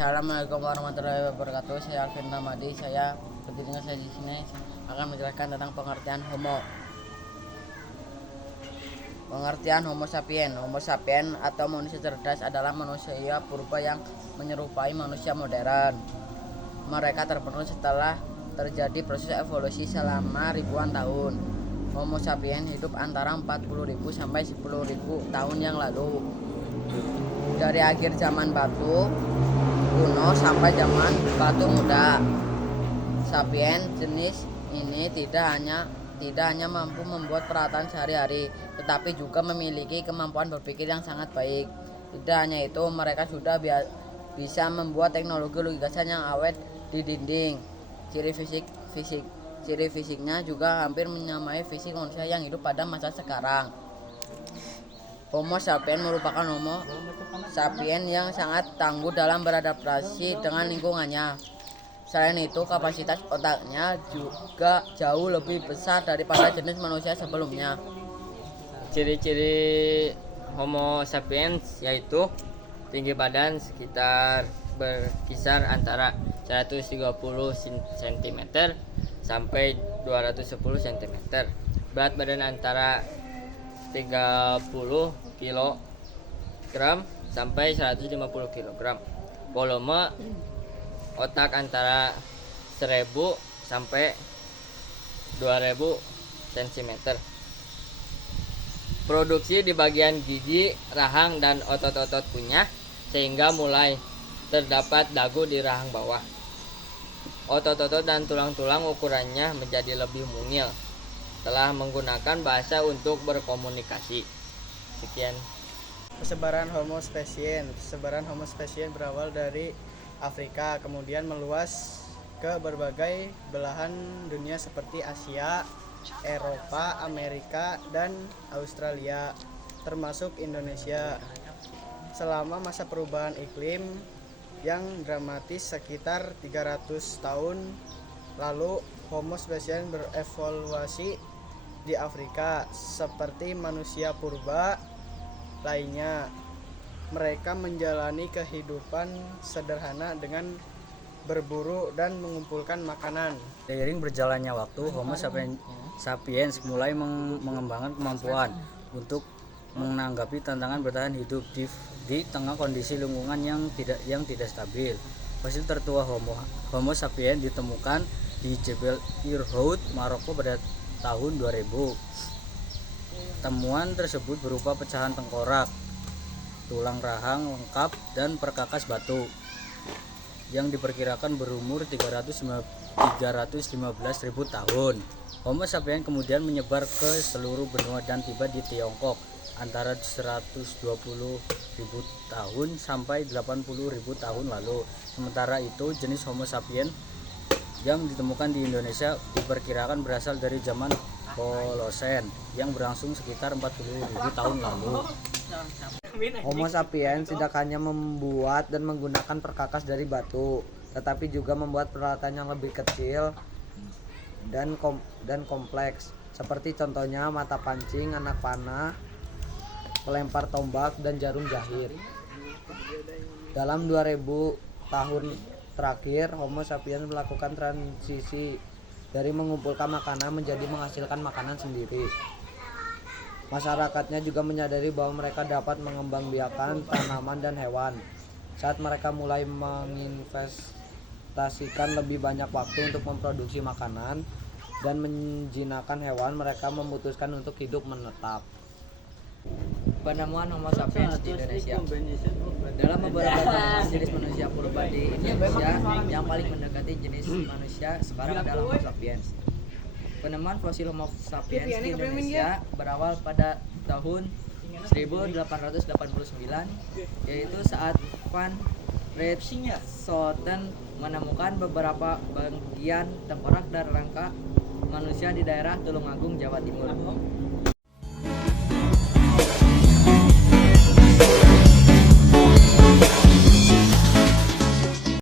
Assalamualaikum warahmatullahi wabarakatuh. Saya Alvin Ramadi. Saya di sini akan menjelaskan tentang pengertian homo. Pengertian Homo sapien. Homo sapien atau manusia cerdas adalah manusia purba yang menyerupai manusia modern. Mereka terbentuk setelah terjadi proses evolusi selama ribuan tahun. Homo sapien hidup antara 40.000 sampai 10.000 tahun yang lalu. Dari akhir zaman batu kuno sampai zaman batu muda. Sapien jenis ini tidak hanya mampu membuat peralatan sehari-hari, tetapi juga memiliki kemampuan berpikir yang sangat baik. Tidak hanya itu, mereka sudah bisa membuat teknologi lukisan yang awet di dinding. Ciri fisiknya juga hampir menyamai fisik manusia yang hidup pada masa sekarang. Homo sapien merupakan Homo sapien yang sangat tangguh dalam beradaptasi dengan lingkungannya. Selain itu, kapasitas otaknya juga jauh lebih besar daripada jenis manusia sebelumnya. Ciri-ciri Homo sapiens yaitu tinggi badan sekitar berkisar antara 130 cm sampai 210 cm. Berat badan antara 30 kg sampai 150 kg. Volume otak antara 1000 sampai 2000 cm. Produksi di bagian gigi, rahang, dan otot-otot kunyah, sehingga mulai terdapat dagu di rahang bawah. Otot-otot dan tulang-tulang ukurannya menjadi lebih mungil. Telah menggunakan bahasa untuk berkomunikasi. Sekian. Persebaran Homo sapiens berawal dari Afrika, kemudian meluas ke berbagai belahan dunia seperti Asia, Eropa, Amerika, dan Australia, termasuk Indonesia. Selama masa perubahan iklim yang dramatis sekitar 300 tahun lalu, Homo sapiens berevolusi di Afrika seperti manusia purba lainnya. Mereka menjalani kehidupan sederhana dengan berburu dan mengumpulkan makanan. Seiring berjalannya waktu, Homo sapiens mulai mengembangkan kemampuan untuk menanggapi tantangan bertahan hidup di tengah kondisi lingkungan yang tidak stabil. Fosil tertua Homo sapiens ditemukan di Jebel Irhoud, Maroko pada tahun 2000. Temuan tersebut berupa pecahan tengkorak, tulang rahang lengkap, dan perkakas batu yang diperkirakan berumur 315.000 tahun. Homo sapiens kemudian menyebar ke seluruh benua dan tiba di Tiongkok antara 120.000 tahun sampai 80.000 tahun lalu. Sementara itu, jenis Homo sapiens yang ditemukan di Indonesia diperkirakan berasal dari zaman Holosen yang berlangsung sekitar 40.000 tahun lalu. Homo sapiens tidak hanya membuat dan menggunakan perkakas dari batu, tetapi juga membuat peralatan yang lebih kecil dan kompleks, seperti contohnya mata pancing, anak panah, pelempar tombak, dan jarum jahit. Dalam 2000 tahun terakhir, Homo sapiens melakukan transisi dari mengumpulkan makanan menjadi menghasilkan makanan sendiri. Masyarakatnya juga menyadari bahwa mereka dapat mengembangbiakan tanaman dan hewan. Saat mereka mulai menginvestasikan lebih banyak waktu untuk memproduksi makanan dan menjinakkan hewan, mereka memutuskan untuk hidup menetap. Penemuan Homo sapiens di Indonesia. Dalam beberapa penemuan jenis manusia purba di Indonesia, yang paling mendekati jenis manusia sekarang adalah Homo sapiens. Penemuan fosil Homo sapiens di Indonesia berawal pada tahun 1889, yaitu saat Van Richthofen menemukan beberapa bagian tengkorak dan rangka manusia di daerah Tulungagung, Jawa Timur.